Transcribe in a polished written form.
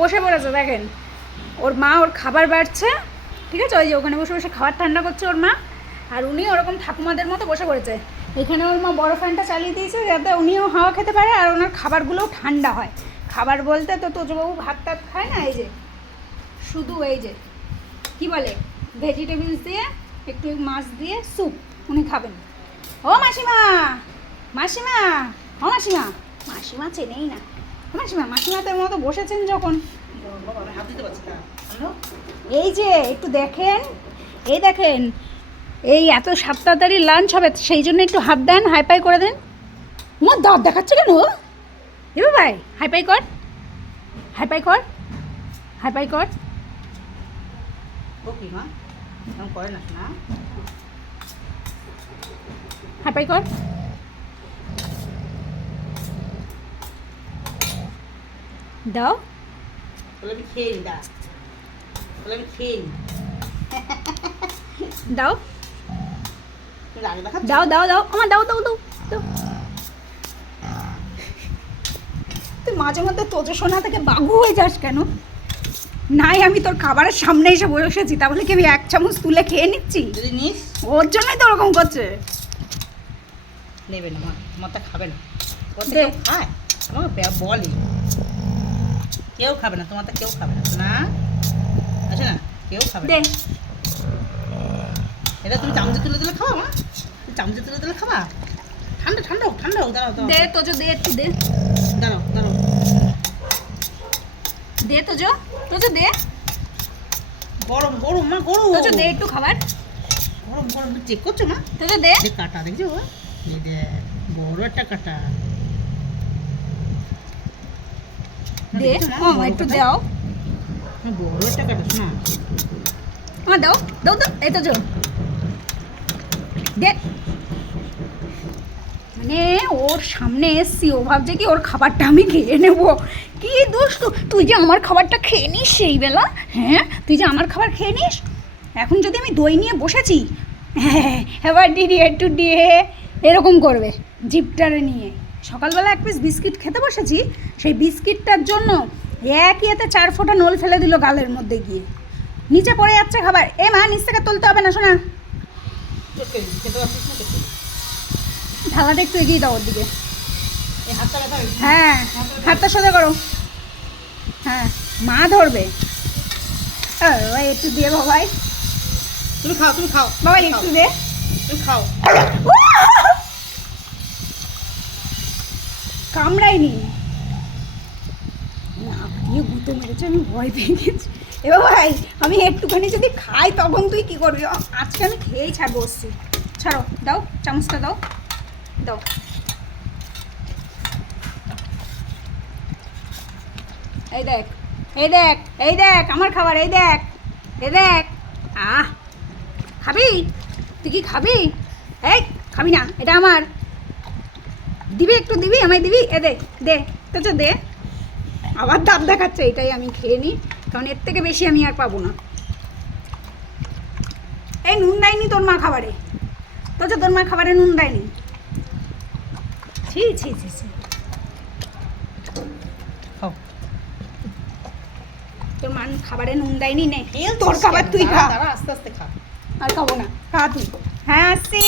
বসে পড়েছে দেখেন, ওর মা ওর খাবার বাড়ছে, ঠিক আছে, ওই যে ওখানে বসে বসে খাবার ঠান্ডা করছে ওর মা, আর উনি ওরকম ঠাকুমাদের মতো বসে পড়েছে। এখানে ওর মা বড় ফ্যানটা চালিয়ে দিয়েছে যাতে উনিও হাওয়া খেতে পারে আর ওনার খাবারগুলোও ঠান্ডা হয়। খাবার বলতে তো তোজবাবু ভাত টাত খায় না, এই যে শুধু এই যে কি বলে ভেজিটেবলস দিয়ে একটু মাছ দিয়ে স্যুপ উনি খাবেন। ও মাসিমা, মাসিমা, ও মাসিমা, মাসিমা চেনেই না। ও মাসিমা, মাসিমাদের মতো বসেছেন যখন, এই যে একটু দেখেন, এই দেখেন, এই এত 7 তাড়াতাড়ি লাঞ্চ হবে সেই জন্য একটু হাত দেন, হাইপাই করে দেন। আমার দাঁত দেখাচ্ছে কেন? এবার ভাই হাইপাই কর, হাইপাই কর, হাইপাই কর। করে না না, হাইপাই কর। দাও, বলে আমি খেয়ে নি, বলে আমি খেয়ে নি। দাও রাগ দেখা দাও দাও দাও আমার দাও দাও দাও দাও। তুই মাঝে মধ্যে তোজো সোনা থেকে বাঘু হয়ে যাস কেন? নাই আমি তোর খাবারের সামনে এসে বসেছি, তাহলে কি আমি 1 চামচ তুলে খেয়ে নিচ্ছি? যদি নিস ওর জন্যই তো ওরকম করছে। নেবে না, মাথা খাবে না। দে। কেউ খায় আমাকে বলে কেউ খাবে না, তোমার তো কেউ খাবে না না, আছে না, কেউ খাবে দে। না। এটা তুমি চামচে তুলে দিলে খাওয়া, মা চামচে তুলে দিলে খাবা? ঠান্ডা ঠান্ডা হোক, ঠান্ডা হোক, দাঁড়াও দে দাঁড়াও তোজো, দে একটু দে, দাঁড়াও দাঁড়াও। দে তোজো, তোজো দে, গরম গরম মা, গরম তোজো দে একটু খাবার, গরম গরম। তুমি চেক করছো মা? তোজো দে। দেখ কাটা, দেখছো এই দেখ বড় একটা কাটা। দে দেখছো মা, ও বড় একটু কাটা? দাও, বড় একটা কাটা, শোনা আমার দাও দাও দাও, এই তোজো দে। মানে ওর সামনে এসছি, ও ভাবছে কি ওর খাবারটা আমি খেয়ে নেব। কি দুষ্টু, তুই যে আমার খাবারটা খেয়ে নিস সেই বেলা, হ্যাঁ তুই যে আমার খাবার খেয়ে নিস। এখন যদি আমি দই নিয়ে বসেছি, হ্যাঁ এবার দিদি একটু দিয়ে এরকম করবে জিপটারে নিয়ে। সকালবেলা 1 পিস বিস্কিট খেতে বসেছি, সেই বিস্কিটটার জন্য একই এতে 4 ফোঁটা নল ফেলে দিল গালের মধ্যে গিয়ে, নিচে পড়ে যাচ্ছে খাবার। এ মা নিচ থেকে তুলতে হবে না শোনা, চটকে দিচ্ছি, খেতে পারছিস না চটকে দিচ্ছি। ঢালাটা একটু এগিয়ে দাও ওর দিকে। এই হাতটা ব্যথা হয়েছে। হ্যাঁ হাতটা সোজা করো, হ্যাঁ মা ধরবে। বাবা একটু দিয়ে বাবাই, তুমি খাও, তুমি খাও বাবাই তুমি একটু খাও, দে। তুমি খাও। কামড়াইনি না, দিয়ে গুঁতো মেরেছে, আমি ভয় পেয়ে গেছি। এবার ভাই আমি একটুখানি যদি খাই তখন তুই কি করবি? আজকে আমি খেয়েই ছাড়বো, বসছি। ছাড়ো, দাও চামচটা দাও, দাও। এই দেখ, এই দেখ, এই দেখ আমার খাবার, এই দেখ, এই দেখ। খাবি? তুই কি খাবি? এই খাবি না, এটা আমার। দিবি একটু, দিবি আমায় দিবি, এ দে দে তো দে। আবার দাঁত দেখাচ্ছে, এটাই আমি খেয়ে নিই, কারণ এর থেকে বেশি আমি আর পাবো না। এই নুন দেয়নি তোর মা খাবারে, তোর মা খাবারে নুন দেয়নি। ছি ছি ছি ছি, খাও। তোর মা খাবারে নুন দেয়নি, নে তোর খাবার তুই খা। দাঁড়া আস্তে আস্তে খা। আর খাবো না, খা তুই। হ্যাঁ আসছি।